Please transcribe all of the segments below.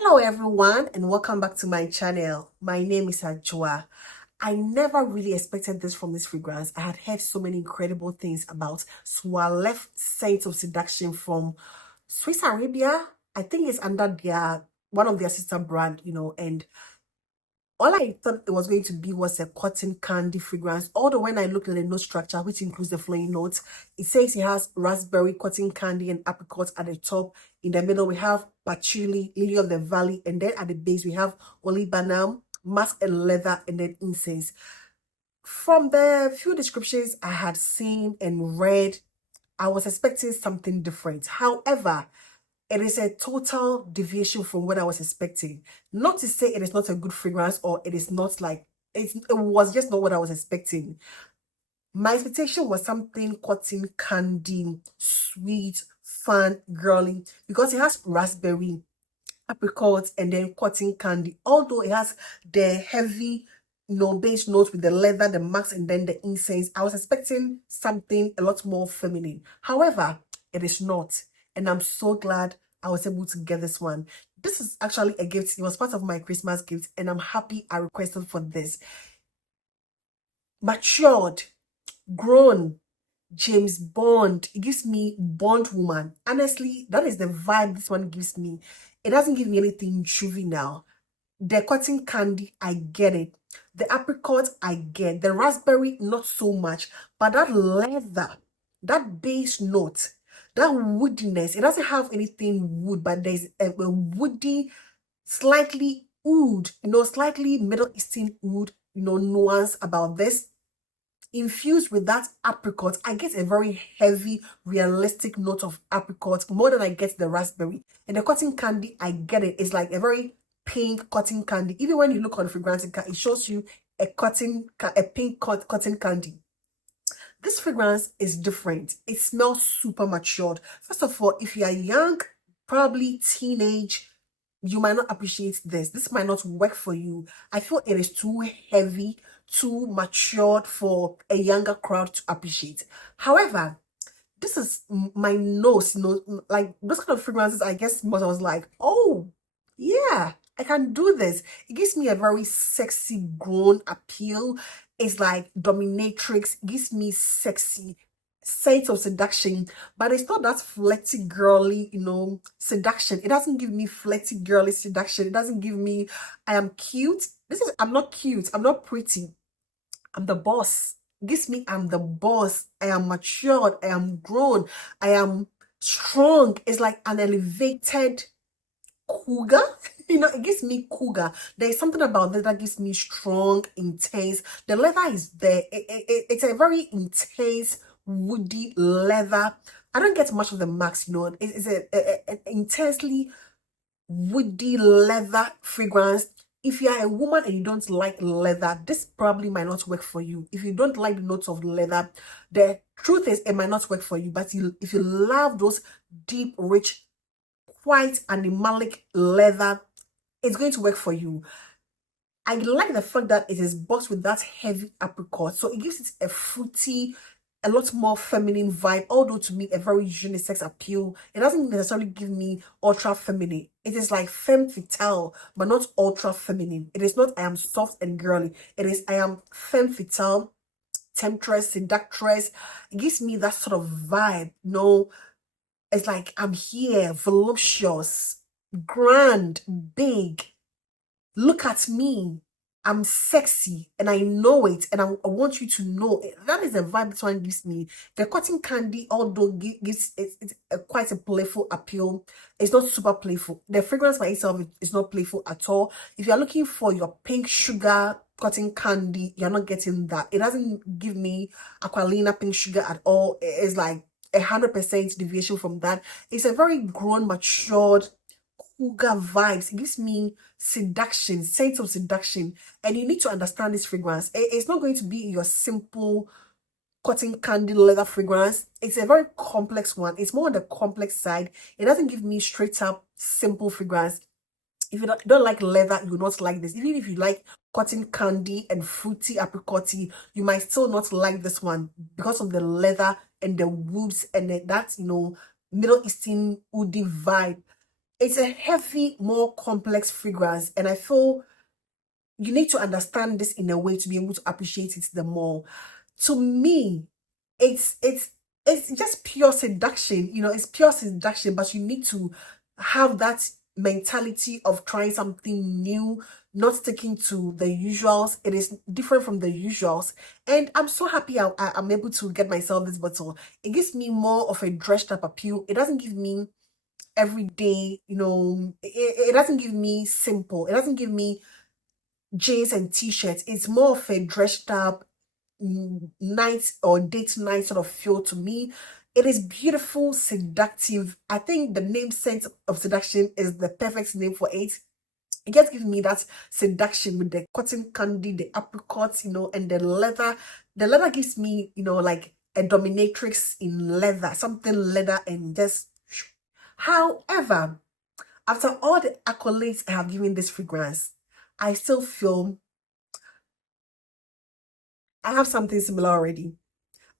Hello everyone and welcome back to my channel. My name is Ajua. I never really expected this from this fragrance. I had heard so many incredible things about Swalef scent of seduction from Swiss Arabia. I think it's under their one of their sister brand, and all I thought it was going to be was a cotton candy fragrance. Although when I looked at the note structure, which includes the flowing notes, it says it has raspberry, cotton candy, and apricot at the top. In the middle, we have patchouli, lily of the valley, and then at the base, we have olibanum, musk and leather, and then incense. From the few descriptions I had seen and read, I was expecting something different. However, it is a total deviation from what I was expecting. Not to say it is not a good fragrance or it is not like it was just not what I was expecting. My expectation was something cotton candy, sweet, fun, girly, because it has raspberry, apricot, and then cotton candy. Although it has the heavy base notes with the leather, the musk, and then the incense, I was expecting something a lot more feminine. However, it is not. And I'm so glad I was able to get this one. This is actually a gift. It was part of my Christmas gift, and I'm happy I requested for this. Matured, grown, James Bond. It gives me Bond woman. Honestly, that is the vibe this one gives me. It doesn't give me anything juvenile. The cotton candy, I get it. The apricot, I get. The raspberry, not so much. But that leather, that base note, that woodiness, it doesn't have anything wood, but there's a woody, slightly oud, slightly Middle Eastern oud, nuance about this. Infused with that apricot, I get a very heavy, realistic note of apricot more than I get the raspberry. And the cotton candy, I get it. It's like a very pink cotton candy. Even when you look on the fragrance, it shows you a pink cotton candy. This fragrance is different. It smells super matured. First of all, if you are young, probably teenage, you might not appreciate this. This might not work for you. I feel it is too heavy, too matured for a younger crowd to appreciate. However, this is my nose, like those kind of fragrances, I guess most I was like, oh, yeah, I can do this. It gives me a very sexy, grown appeal. It's like dominatrix. It gives me sexy sense of seduction, but it's not that flirty girly, seduction. It doesn't give me flirty girly seduction. It doesn't give me I am cute. I'm not cute. I'm not pretty. I'm the boss. It gives me I'm the boss. I am matured. I am grown. I am strong. It's like an elevated cougar. It gives me cougar. There's something about that gives me strong, intense. The leather is there. It's a very intense, woody leather. I don't get much of the max, It's an intensely woody leather fragrance. If you are a woman and you don't like leather, this probably might not work for you. If you don't like the notes of leather, the truth is it might not work for you. But if you love those deep, rich, quite animalic leather, it's going to work for you. I like the fact that it is boxed with that heavy apricot, so it gives it a fruity, a lot more feminine vibe, although to me a very unisex appeal. It doesn't necessarily give me ultra feminine. It is like femme fatale, but not ultra feminine. It is not I am soft and girly. It is I am femme fatale, temptress, seductress. It gives me that sort of vibe. It's like I'm here, voluptuous, grand, big. Look at me. I'm sexy and I know it, and I want you to know it. That is the vibe this one gives me. The cotton candy, although gives it's quite a playful appeal, it's not super playful. The fragrance by itself is not playful at all. If you're looking for your pink sugar cotton candy, you're not getting that. It doesn't give me Aqualina pink sugar at all. It's like 100% deviation from that. It's a very grown, matured cougar vibes. It gives me seduction, sense of seduction. And you need to understand this fragrance. It's not going to be your simple cotton candy leather fragrance. It's a very complex one. It's more on the complex side. It doesn't give me straight up simple fragrance. If you don't like leather, you will not like this. Even if you like cotton candy and fruity apricotty, you might still not like this one because of the leather and the woods and that Middle Eastern woody vibe. It's a heavy, more complex fragrance, and I feel you need to understand this in a way to be able to appreciate it the more. To me, it's just pure seduction. It's pure seduction, but you need to have that mentality of trying something new, not sticking to the usuals. It is different from the usuals, and I'm so happy I'm able to get myself this bottle. It gives me more of a dressed up appeal. It doesn't give me everyday, it doesn't give me simple. It doesn't give me jeans and t-shirts. It's more of a dressed up night or date night sort of feel to me. It is beautiful, seductive. I think the name Scent of Seduction is the perfect name for it. It just gives me that seduction with the cotton candy, the apricots, and the leather. The leather gives me, like a dominatrix in leather, something leather and just. However, after all the accolades I have given this fragrance, I still feel I have something similar already.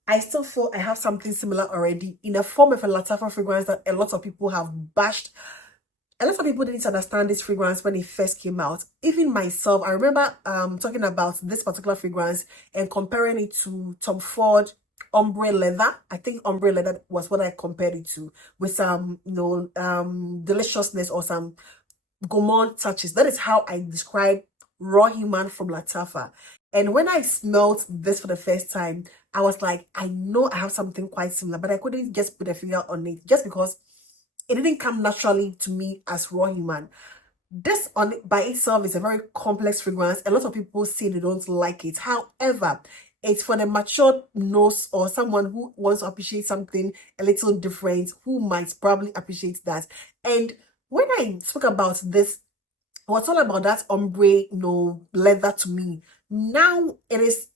I still feel I have something similar already in the form of a Latafa fragrance that a lot of people have bashed. A lot of people didn't understand this fragrance when it first came out. Even myself, I remember talking about this particular fragrance and comparing it to Tom Ford ombre leather. I think ombre leather was what I compared it to, with some deliciousness or some gourmand touches. That is how I describe raw human from Latafa. And when I smelled this for the first time, I was like, I know I have something quite similar, but I couldn't just put a finger on it just because it didn't come naturally to me as raw human. This on by itself is a very complex fragrance. A lot of people say they don't like it. However, it's for the mature nose or someone who wants to appreciate something a little different, who might probably appreciate that. And when I spoke about this, what's all about that ombre, leather to me. Now it is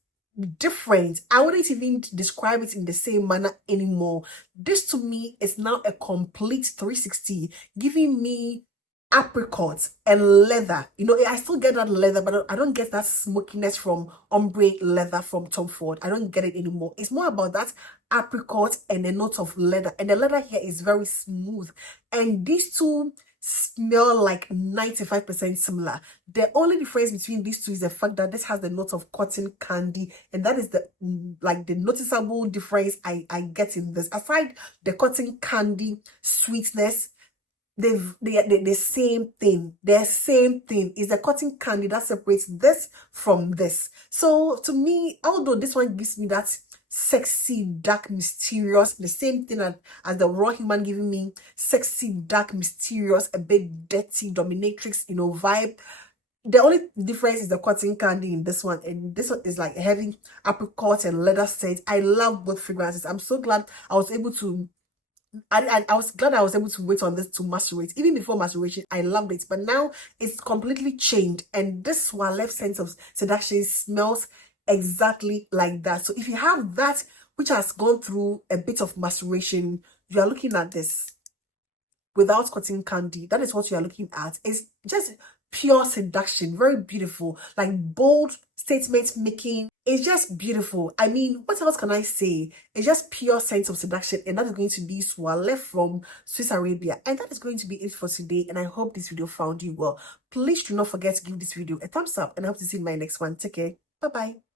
different. I wouldn't even describe it in the same manner anymore. This to me is now a complete 360, giving me apricots and leather. I still get that leather, but I don't get that smokiness from ombre leather from Tom Ford. I don't get it anymore. It's more about that apricot and a note of leather. And the leather here is very smooth. And these two smell like 95% similar. The only difference between these two is the fact that this has the note of cotton candy, and that is the the noticeable difference I get in this. Aside the cotton candy sweetness, they the same thing. The same thing is the cotton candy that separates this from this. So to me, although this one gives me that sexy, dark, mysterious, the same thing as the raw human giving me sexy, dark, mysterious, a bit dirty, dominatrix, vibe. The only difference is the cotton candy in this one, and this one is like a heavy apricot and leather scent. I love both fragrances. I'm so glad I was able to I was glad I was able to wait on this to macerate. Even before maceration, I loved it. But now it's completely changed. And this Swalef sense of seduction smells exactly like that. So if you have that, which has gone through a bit of maceration, you are looking at this without cotton candy. That is what you are looking at. It's just pure seduction. Very beautiful. Like bold statement making. It's just beautiful. I mean, what else can I say? It's just pure sense of seduction, and that is going to be Swalef from Swiss Arabia. And that is going to be it for today, and I hope this video found you well. Please do not forget to give this video a thumbs up, and I hope to see you in my next one. Take care. Bye-bye.